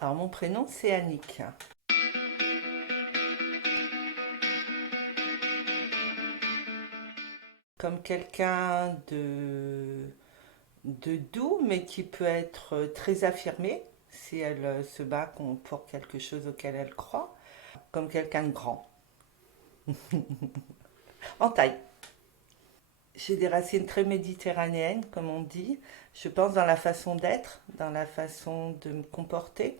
Alors mon prénom c'est Annick. Comme quelqu'un de doux, mais qui peut être très affirmé si elle se bat pour quelque chose auquel elle croit. Comme quelqu'un de grand, en taille. J'ai des racines très méditerranéennes, comme on dit. Je pense dans la façon d'être, dans la façon de me comporter.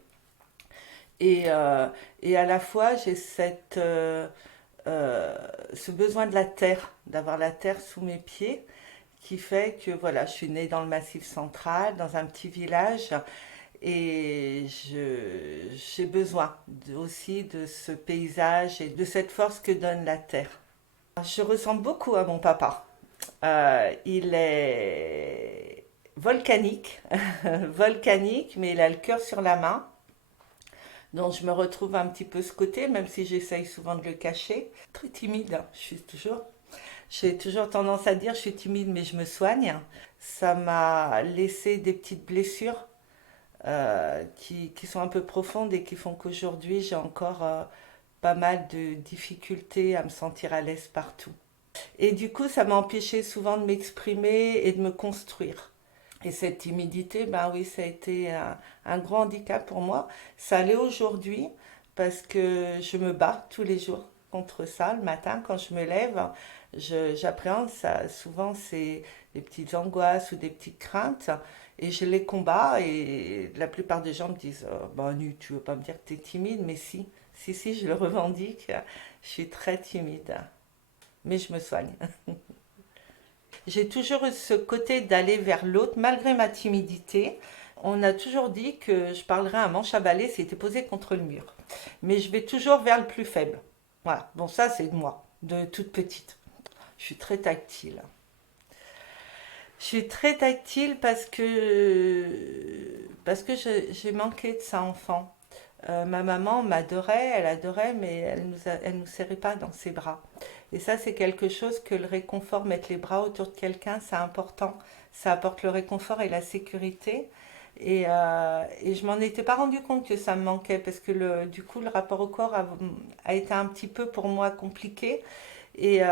Et, euh, et à la fois, j'ai ce besoin de la terre, d'avoir la terre sous mes pieds, qui fait que voilà, je suis née dans le Massif central, dans un petit village, et j'ai besoin aussi de ce paysage et de cette force que donne la terre. Je ressemble beaucoup à mon papa. Il est volcanique, volcanique, mais il a le cœur sur la main. Donc je me retrouve un petit peu ce côté, même si j'essaye souvent de le cacher. Très timide, hein, j'ai toujours tendance à dire je suis timide mais je me soigne. Ça m'a laissé des petites blessures qui sont un peu profondes et qui font qu'aujourd'hui j'ai encore pas mal de difficultés à me sentir à l'aise partout. Et du coup ça m'a empêché souvent de m'exprimer et de me construire. Et cette timidité, ben oui, ça a été un gros handicap pour moi. Ça l'est aujourd'hui parce que je me bats tous les jours contre ça. Le matin, quand je me lève, j'appréhende ça. Souvent, c'est des petites angoisses ou des petites craintes. Et je les combats. Et la plupart des gens me disent bah, Nu, tu veux pas me dire que tu es timide? Mais si, si, je le revendique. Je suis très timide. Mais je me soigne. J'ai toujours eu ce côté d'aller vers l'autre, malgré ma timidité. On a toujours dit que je parlerais un manche à balai s'il était posé contre le mur. Mais je vais toujours vers le plus faible. Voilà. Bon, ça, c'est de moi, de toute petite. Je suis très tactile. Je suis très tactile parce que j'ai manqué de ça enfant. Ma maman m'adorait, elle adorait, mais elle nous serrait pas dans ses bras. Et ça, c'est quelque chose que le réconfort, mettre les bras autour de quelqu'un, c'est important. Ça apporte le réconfort et la sécurité. Et je m'en étais pas rendu compte que ça me manquait parce que du coup, le rapport au corps a été un petit peu pour moi compliqué. Et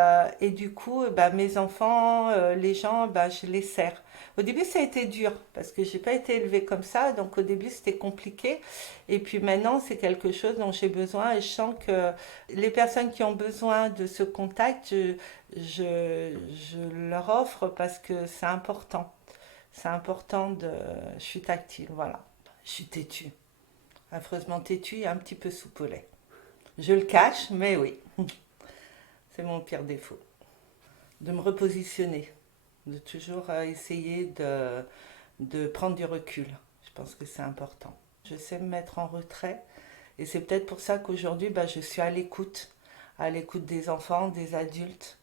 du coup, bah, mes enfants, les gens, bah, je les sers. Au début, ça a été dur parce que j'ai pas été élevée comme ça, donc au début, c'était compliqué. Et puis maintenant, c'est quelque chose dont j'ai besoin et je sens que les personnes qui ont besoin de ce contact, je leur offre parce que c'est important. C'est important de. Je suis tactile, voilà. Je suis têtue, affreusement têtue et un petit peu soupe au lait. Je le cache, mais oui, c'est mon pire défaut. De me repositionner, de toujours essayer de prendre du recul. Je pense que c'est important. Je sais me mettre en retrait et c'est peut-être pour ça qu'aujourd'hui bah, je suis à l'écoute des enfants, des adultes,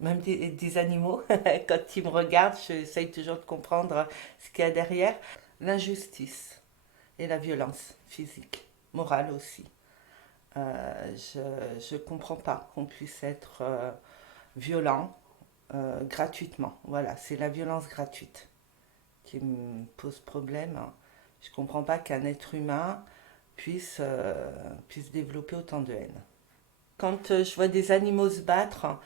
même des animaux. Quand ils me regardent, j'essaye toujours de comprendre ce qu'il y a derrière. L'injustice et la violence physique, morale aussi. Je ne comprends pas qu'on puisse être violent gratuitement. Voilà, c'est la violence gratuite qui me pose problème. Je ne comprends pas qu'un être humain puisse développer autant de haine. Quand je vois des animaux se battre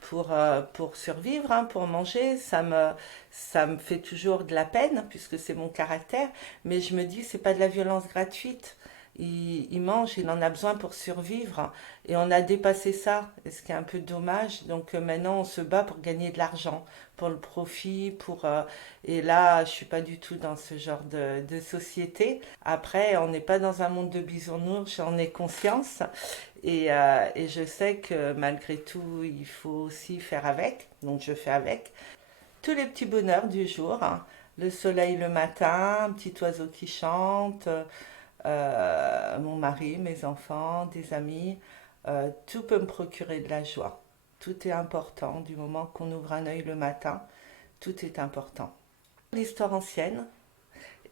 pour survivre, hein, pour manger, ça me fait toujours de la peine, puisque c'est mon caractère, mais je me dis, c'est pas de la violence gratuite. Il mange, il en a besoin pour survivre, et on a dépassé ça, ce qui est un peu dommage. Donc maintenant, on se bat pour gagner de l'argent, pour le profit, et là, je suis pas du tout dans ce genre de société. Après, on n'est pas dans un monde de bisounours, j'en ai conscience, et je sais que malgré tout, il faut aussi faire avec. Donc je fais avec. Tous les petits bonheurs du jour, hein. Le soleil le matin, un petit oiseau qui chante, mon mari, mes enfants, des amis. Tout peut me procurer de la joie. Tout est important du moment qu'on ouvre un œil le matin. Tout est important. L'histoire ancienne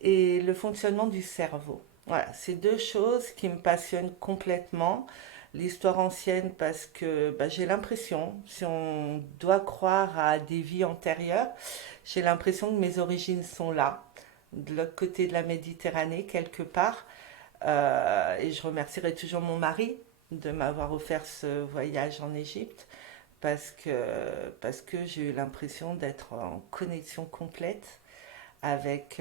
et le fonctionnement du cerveau. Voilà, c'est deux choses qui me passionnent complètement. L'histoire ancienne parce que bah, j'ai l'impression, si on doit croire à des vies antérieures, j'ai l'impression que mes origines sont là. de l'autre côté de la Méditerranée, quelque part. Et je remercierai toujours mon mari de m'avoir offert ce voyage en Égypte parce que j'ai eu l'impression d'être en connexion complète avec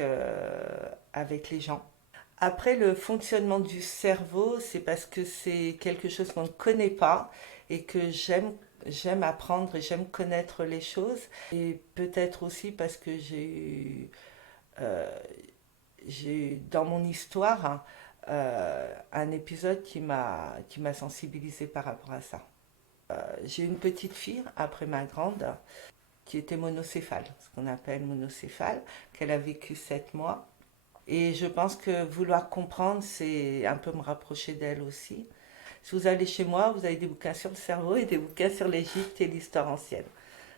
les gens. Après, le fonctionnement du cerveau, c'est parce que c'est quelque chose qu'on ne connaît pas et que j'aime apprendre et j'aime connaître les choses. Et peut-être aussi parce que euh, j'ai eu dans mon histoire un épisode qui m'a sensibilisée par rapport à ça. J'ai une petite fille après ma grande qui était monocéphale, ce qu'on appelle monocéphale, qu'elle a vécu 7 mois. Et je pense que vouloir comprendre, c'est un peu me rapprocher d'elle aussi. Si vous allez chez moi, vous avez des bouquins sur le cerveau et des bouquins sur l'Égypte et l'histoire ancienne.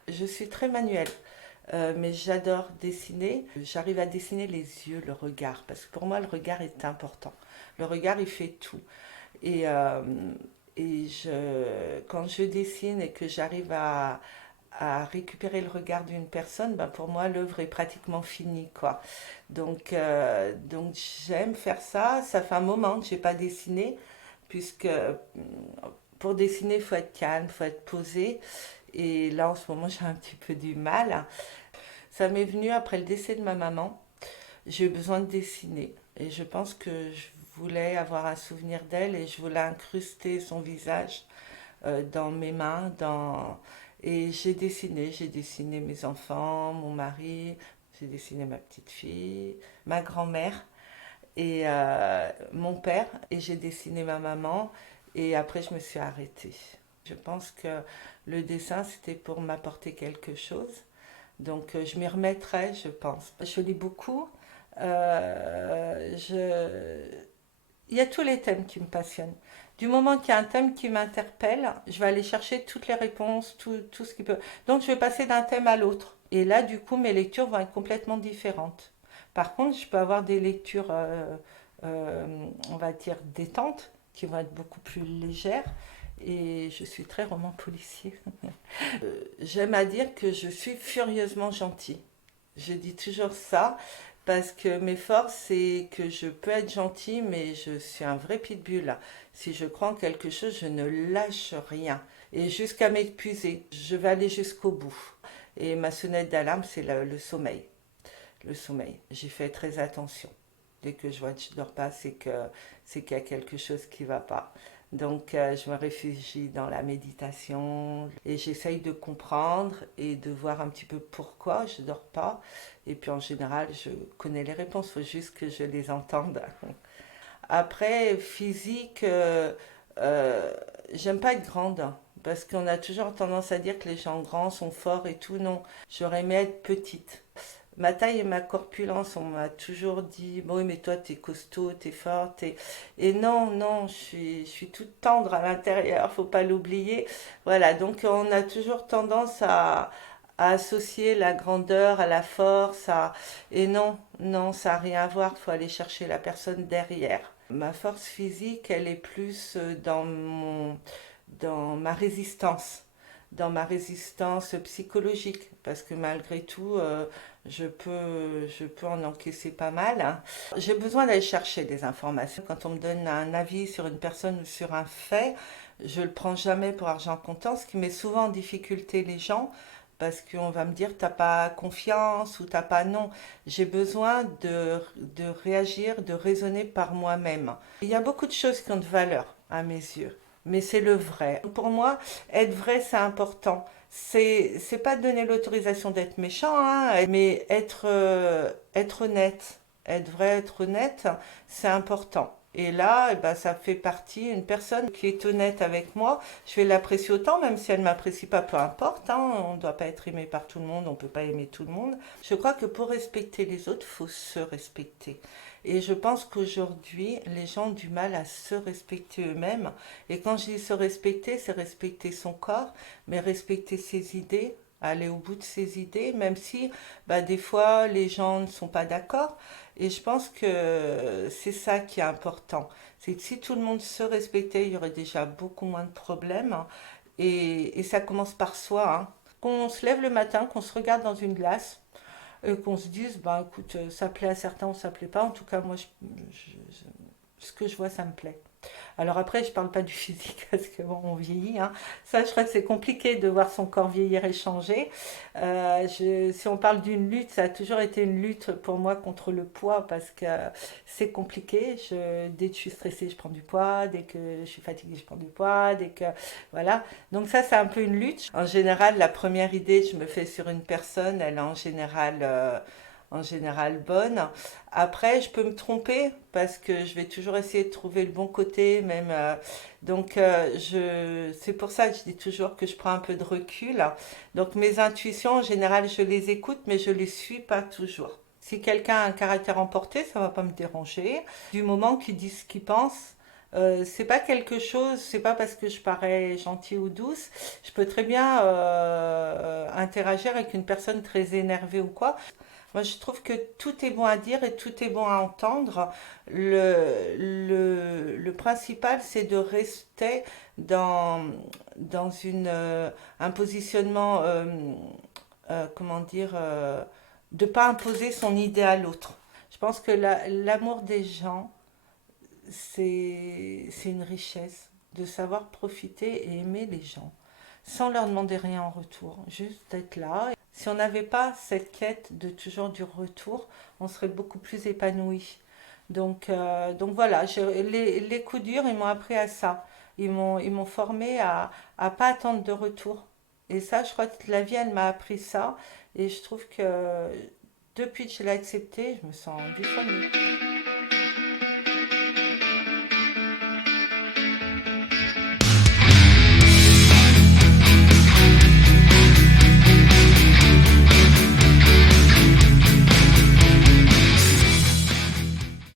Je suis très manuelle, mais j'adore dessiner. J'arrive à dessiner les yeux, le regard, parce que pour moi, le regard est important. Le regard, il fait tout. Et, euh, quand je dessine et que j'arrive à récupérer le regard d'une personne, ben pour moi, l'œuvre est pratiquement finie, quoi. Donc j'aime faire ça. Ça fait un moment que je n'ai pas dessiné, puisque pour dessiner, il faut être calme, il faut être posé. Et là, en ce moment, j'ai un petit peu du mal. Ça m'est venu après le décès de ma maman. J'ai eu besoin de dessiner. Et je pense que je voulais avoir un souvenir d'elle et je voulais incruster son visage dans mes mains. Et j'ai dessiné mes enfants, mon mari, j'ai dessiné ma petite fille, ma grand-mère et mon père. Et j'ai dessiné ma maman. Et après, je me suis arrêtée. Je pense que le dessin, c'était pour m'apporter quelque chose. Donc, je m'y remettrai, je pense. Je lis beaucoup. Euh, je... Il y a tous les thèmes qui me passionnent. Du moment qu'il y a un thème qui m'interpelle, je vais aller chercher toutes les réponses, tout ce qui peut. Donc, je vais passer d'un thème à l'autre. Et là, du coup, mes lectures vont être complètement différentes. Par contre, je peux avoir des lectures, on va dire, détentes, qui vont être beaucoup plus légères. Et je suis très roman policier. J'aime à dire que je suis furieusement gentille. Je dis toujours ça parce que mes forces, c'est que je peux être gentille, mais je suis un vrai pitbull. Si je crois en quelque chose, je ne lâche rien. Et jusqu'à m'épuiser, je vais aller jusqu'au bout. Et ma sonnette d'alarme, c'est le sommeil. Le sommeil. J'y fais très attention. Dès que je vois que je ne dors pas, c'est qu'il y a quelque chose qui ne va pas. Donc, je me réfugie dans la méditation et j'essaye de comprendre et de voir un petit peu pourquoi je ne dors pas. Et puis, en général, je connais les réponses, il faut juste que je les entende. Après, physique, j'aime pas être grande parce qu'on a toujours tendance à dire que les gens grands sont forts et tout. Non, j'aurais aimé être petite. Ma taille et ma corpulence, on m'a toujours dit, bon, oui, mais toi, t'es costaud, t'es forte. Et non, non, je suis toute tendre à l'intérieur, faut pas l'oublier. Voilà, donc on a toujours tendance à associer la grandeur à la force. Et non, non, ça n'a rien à voir, faut aller chercher la personne derrière. Ma force physique, elle est plus dans dans ma résistance psychologique, parce que malgré tout, je peux en encaisser pas mal, hein. J'ai besoin d'aller chercher des informations. Quand on me donne un avis sur une personne ou sur un fait, je ne le prends jamais pour argent comptant, ce qui met souvent en difficulté les gens, parce qu'on va me dire t'as pas confiance ou t'as pas non. J'ai besoin de réagir, de raisonner par moi-même. Il y a beaucoup de choses qui ont de valeur à mes yeux, mais c'est le vrai. Pour moi, être vrai, c'est important. C'est pas donner l'autorisation d'être méchant, hein, mais être honnête. Être vrai, être honnête, c'est important. Et là, eh ben, ça fait partie, une personne qui est honnête avec moi, je vais l'apprécier autant, même si elle ne m'apprécie pas, peu importe, hein, on ne doit pas être aimé par tout le monde, on ne peut pas aimer tout le monde. Je crois que pour respecter les autres, il faut se respecter. Et je pense qu'aujourd'hui, les gens ont du mal à se respecter eux-mêmes. Et quand je dis se respecter, c'est respecter son corps, mais respecter ses idées, aller au bout de ses idées, même si bah, des fois les gens ne sont pas d'accord. Et je pense que c'est ça qui est important. C'est que si tout le monde se respectait, il y aurait déjà beaucoup moins de problèmes, hein. Et ça commence par soi, hein. Qu'on se lève le matin, qu'on se regarde dans une glace, et qu'on se dise, bah écoute, ça plaît à certains ou ça plaît pas. En tout cas, moi, ce que je vois, ça me plaît. Alors après, je parle pas du physique parce que bon, on vieillit, hein. Ça, je crois que c'est compliqué de voir son corps vieillir et changer. Si on parle d'une lutte, ça a toujours été une lutte pour moi contre le poids parce que c'est compliqué. Dès que je suis stressée, je prends du poids. Dès que je suis fatiguée, je prends du poids. Dès que voilà. Donc ça, c'est un peu une lutte. En général, la première idée que je me fais sur une personne, elle est en général bonne. Après, je peux me tromper parce que je vais toujours essayer de trouver le bon côté, même. C'est pour ça que je dis toujours que je prends un peu de recul. Donc mes intuitions, en général, je les écoute, mais je les suis pas toujours. Si quelqu'un a un caractère emporté, ça va pas me déranger. Du moment qu'il dit ce qu'il pense, c'est pas quelque chose, c'est pas parce que je parais gentille ou douce. Je peux très bien interagir avec une personne très énervée ou quoi. Moi, je trouve que tout est bon à dire et tout est bon à entendre. Le principal, c'est de rester dans, un positionnement, comment dire, de ne pas imposer son idée à l'autre. Je pense que l'amour des gens, c'est une richesse de savoir profiter et aimer les gens sans leur demander rien en retour, juste être là. Si on n'avait pas cette quête de toujours du retour, on serait beaucoup plus épanoui. Donc voilà, les coups durs, ils m'ont appris à ça. Ils m'ont formé à pas attendre de retour. Et ça, je crois que la vie, elle m'a appris ça. Et je trouve que depuis que je l'ai accepté, je me sens 10 fois mieux.